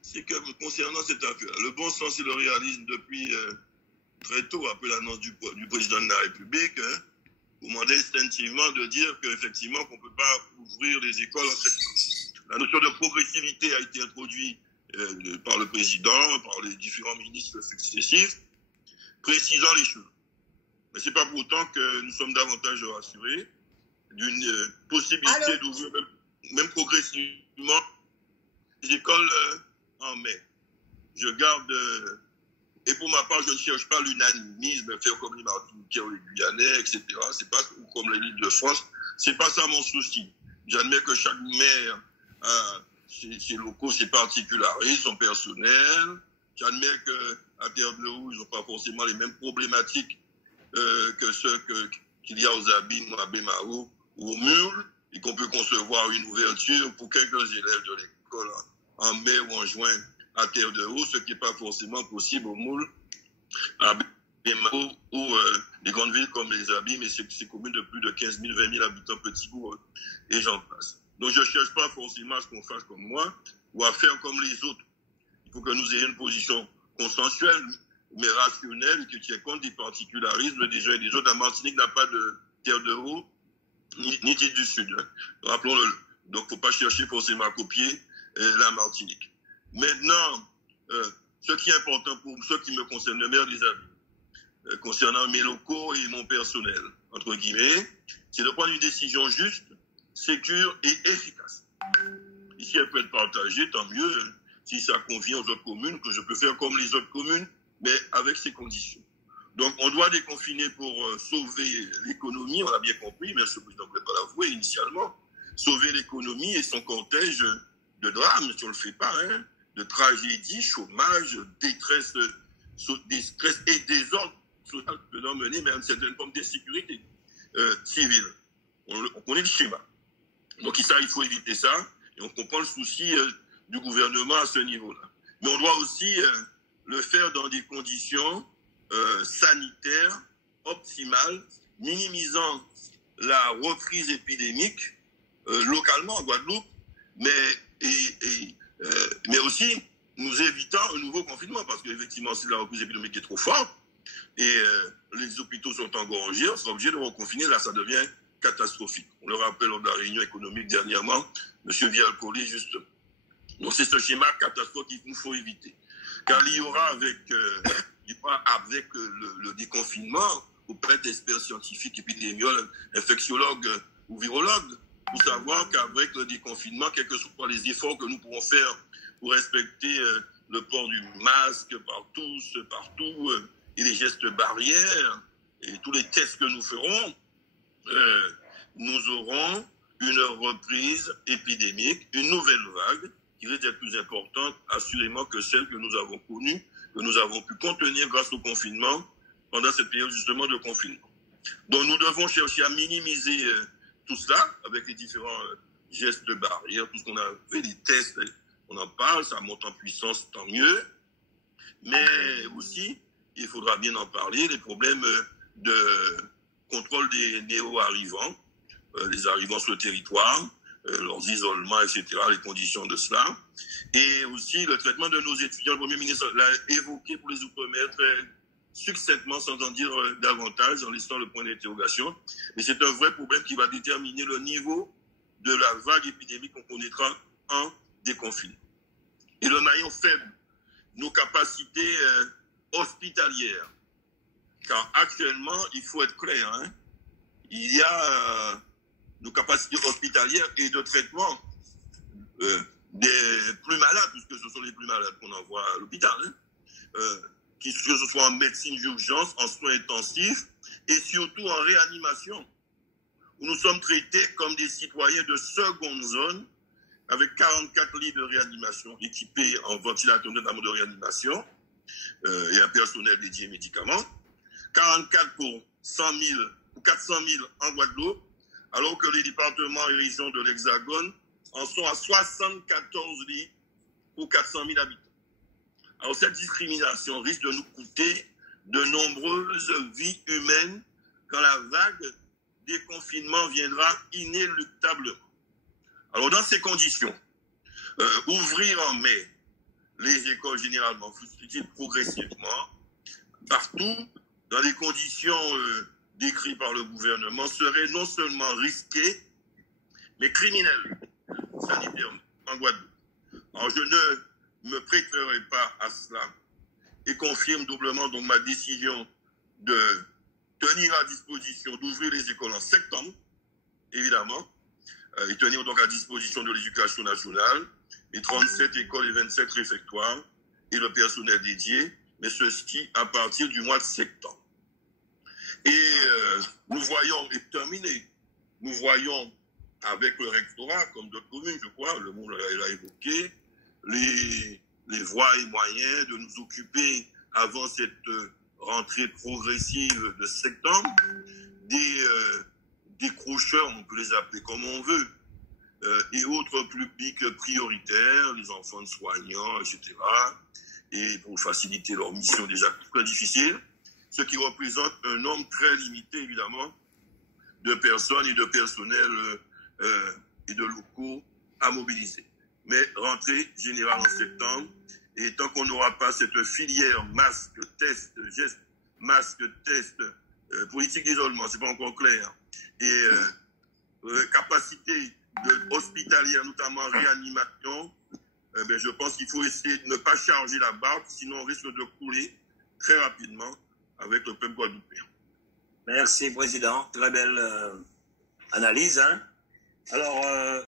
c'est que concernant cette affaire, le bon sens et le réalisme depuis très tôt, après l'annonce du président de la République, vous demandez instinctivement de dire qu'effectivement qu'on ne peut pas ouvrir les écoles en septembre. La notion de progressivité a été introduite par le président, par les différents ministres successifs, précisant les choses. Mais ce n'est pas pour autant que nous sommes davantage rassurés d'une possibilité d'ouvrir même progressivement les écoles en mai. Je garde, et pour ma part, je ne cherche pas l'unanimisme, faire comme les Martiniquais ou les Guyanais, etc. C'est pas comme les Île-de-France. C'est pas ça mon souci. J'admets que chaque maire a ses locaux, ses particularismes, son personnel. J'admets qu'à Terre-de-Haut, ils n'ont pas forcément les mêmes problématiques que ceux qu'il y a aux Abîmes, à Bémao ou au Mule, et qu'on peut concevoir une ouverture pour quelques élèves de l'école en mai ou en juin à Terre-de-Haut, ce qui n'est pas forcément possible au Moule, à Bémao ou des grandes villes comme les Abîmes et ces communes de plus de 15 000, 20 000 habitants, petits bourgs, et j'en passe. Donc je ne cherche pas forcément à ce qu'on fasse comme moi ou à faire comme les autres. Il faut que nous ayons une position consensuelle, mais rationnelle, qui tient compte des particularismes des uns et des autres. La Martinique n'a pas de Terre-de-Haut, ni d'île du Sud. Hein. Rappelons-le. Donc, il ne faut pas chercher forcément à copier la Martinique. Maintenant, ce qui est important pour ceux qui me concernent, le maire des Abîmes, concernant mes locaux et mon personnel, entre guillemets, c'est de prendre une décision juste, sécure et efficace. Ici, elle peut être partagée, tant mieux, si ça convient aux autres communes, que je peux faire comme les autres communes, mais avec ces conditions. Donc, on doit déconfiner pour sauver l'économie, on l'a bien compris, mais ce président ne voulait pas l'avouer initialement. Sauver l'économie et son cortège de drames, si on ne le fait pas, hein, de tragédie, chômage, détresse et désordre social peut mener même une certaine forme d'insécurité civile. On connaît le schéma. Donc, il faut éviter ça, et on comprend le souci du gouvernement à ce niveau-là. Mais on doit aussi le faire dans des conditions sanitaires optimales, minimisant la reprise épidémique localement en Guadeloupe, mais aussi nous évitant un nouveau confinement, parce qu'effectivement, si la reprise épidémique est trop forte et les hôpitaux sont engorgés, on sera obligé de reconfiner, là ça devient catastrophique. On le rappelle lors de la réunion économique dernièrement, M. Vial-Colli, justement. Donc c'est ce schéma catastrophe qu'il nous faut éviter. Car il y aura avec le déconfinement auprès d'experts scientifiques, épidémiologues, infectiologues ou virologues, pour savoir qu'avec le déconfinement, quels que soient les efforts que nous pourrons faire pour respecter le port du masque partout, et les gestes barrières, et tous les tests que nous ferons, nous aurons une reprise épidémique, une nouvelle vague, qui risque d'être plus importante, assurément, que celle que nous avons connue, que nous avons pu contenir grâce au confinement, pendant cette période justement de confinement. Donc nous devons chercher à minimiser tout cela, avec les différents gestes de barrière, tout ce qu'on a fait, les tests, on en parle, ça monte en puissance, tant mieux. Mais aussi, il faudra bien en parler, les problèmes de contrôle des néo-arrivants, les arrivants sur le territoire, leurs isolements, etc., les conditions de cela. Et aussi le traitement de nos étudiants. Le Premier ministre l'a évoqué pour les Outre-mer très succinctement, sans en dire davantage, en laissant le point d'interrogation. Mais c'est un vrai problème qui va déterminer le niveau de la vague épidémique qu'on connaîtra en déconfinement. Et le maillon faible, nos capacités hospitalières. Car actuellement, il faut être clair, hein, il y a nos capacités hospitalières et de traitement des plus malades, puisque ce sont les plus malades qu'on envoie à l'hôpital, hein, que ce soit en médecine d'urgence, en soins intensifs et surtout en réanimation, où nous sommes traités comme des citoyens de seconde zone, avec 44 lits de réanimation équipés en ventilateurs notamment de réanimation et un personnel dédié médicaments, 44 pour 100 000 ou 400 000 en Guadeloupe, alors que les départements et régions de l'Hexagone en sont à 74 lits pour 400 000 habitants. Alors cette discrimination risque de nous coûter de nombreuses vies humaines quand la vague des confinements viendra inéluctablement. Alors dans ces conditions, Ouvrir en mai les écoles généralement, progressivement, partout, dans les conditions décrites par le gouvernement, serait non seulement risqué, mais criminel, sanitairement, en Guadeloupe. Alors je ne me prêterai pas à cela et confirme doublement donc ma décision de tenir à disposition, d'ouvrir les écoles en septembre, évidemment, et tenir donc à disposition de l'éducation nationale, les 37 écoles et 27 réfectoires et le personnel dédié, mais ceci à partir du mois de septembre. Et nous voyons, et terminé, nous voyons avec le rectorat, comme d'autres communes, je crois, le monde l'a évoqué, les voies et moyens de nous occuper avant cette rentrée progressive de septembre, des décrocheurs, on peut les appeler comme on veut, et autres publics prioritaires, les enfants de soignants, etc., et pour faciliter leur mission déjà très difficile, ce qui représente un nombre très limité, évidemment, de personnes et de personnel et de locaux à mobiliser. Mais rentrée générale en septembre, et tant qu'on n'aura pas cette filière masque, test, geste, masque, test, politique d'isolement, c'est pas encore clair, et capacité hospitalière, notamment réanimation, ben, je pense qu'il faut essayer de ne pas charger la barque, sinon on risque de couler très rapidement avec le peuple guadeloupéen. Merci, Président. Très belle analyse. Hein? Alors,